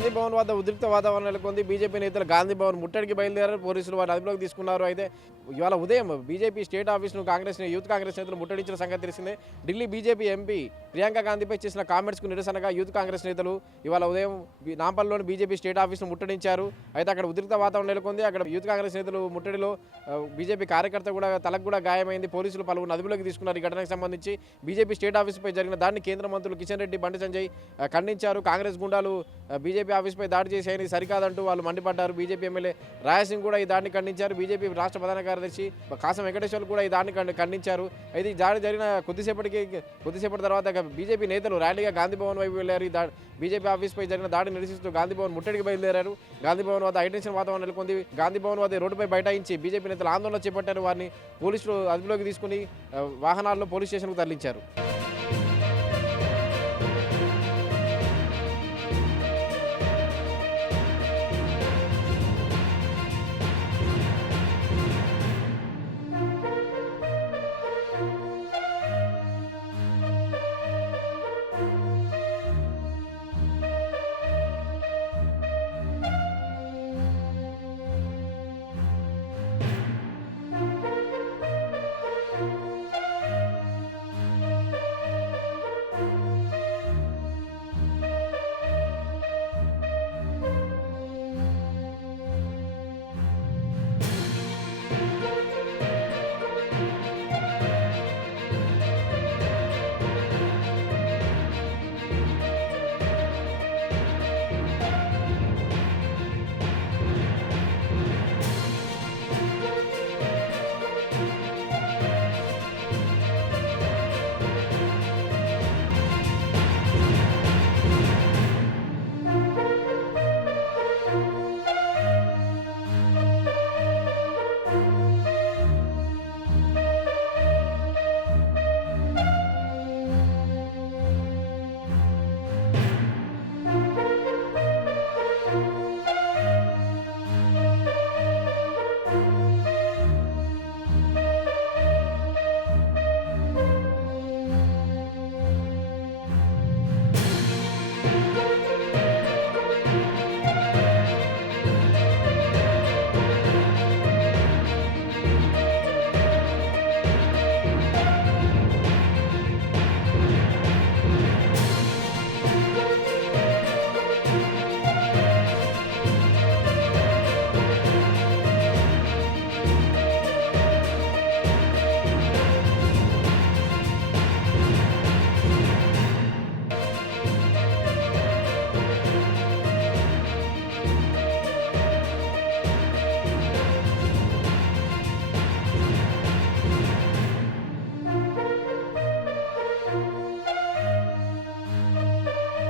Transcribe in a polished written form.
గాంధీ భవన్ వద్ద ఉద్రిక్త వాతావరణం నెలకొంది. బీజేపీ నేతలు గాంధీ భవన్ ముట్టడికి బయలుదేరారు. పోలీసులు వారిని అదుపులోకి తీసుకున్నారు. అయితే ఇవాళ ఉదయం బీజేపీ స్టేట్ ఆఫీసును యూత్ కాంగ్రెస్ నేతలు ముట్టడించిన సంగతి తెలిసిందే. ఢిల్లీ బీజేపీ ఎంపీ ప్రియాంక గాంధీపై చేసిన కామెంట్స్కు నిరసనగా యూత్ కాంగ్రెస్ నేతలు ఇవాళ ఉదయం నాంపల్లిలోని బీజేపీ స్టేట్ ఆఫీసును ముట్టడించారు. అయితే అక్కడ ఉద్రిక్త వాతావరణం నెలకొంది. అక్కడ యూత్ కాంగ్రెస్ నేతలు ముట్టడిలో బీజేపీ కార్యకర్త కూడా తలకు కూడా గాయమైంది. పోలీసులు పలువురు అదుపులోకి తీసుకున్నారు. ఈ ఘటనకు సంబంధించి బీజేపీ స్టేట్ ఆఫీసుపై జరిగిన దాడిని కేంద్ర మంత్రులు కిషన్ రెడ్డి, బండి సంజయ్ ఖండించారు. కాంగ్రెస్ గుండాలు బీజేపీ ఆఫీస్పై దాడి చేసేయని సరికాదంటూ వాళ్ళు మండిపడ్డారు. బీజేపీ ఎమ్మెల్యే రాయసింగ్ కూడా ఈ దాడిని ఖండించారు. బీజేపీ రాష్ట్ర ప్రధాన కార్యదర్శి కాసం వెంకటేశ్వర్లు కూడా ఈ దాడిని ఖండించారు. అయితే ఈ దాడి జరిగిన కొద్దిసేపటి తర్వాత బీజేపీ నేతలు ర్యాలీగా గాంధీ భవన్ వైపు వెళ్లారు. బీజేపీ ఆఫీస్పై జరిగిన దాడిని నిరసిస్తూ గాంధీ భవన్ ముట్టడికి బయలుదేరారు. గాంధీ భవన్ వద్ద హైటెన్షన్ వాతావరణం నెలకొంది. గాంధీ భవన్ వద్ద రోడ్డుపై బైఠాయించి బీజేపీ నేతలు ఆందోళన చేపట్టారు. వారిని పోలీసులు అదుపులోకి తీసుకుని వాహనాల్లో పోలీస్ స్టేషన్కు తరలించారు.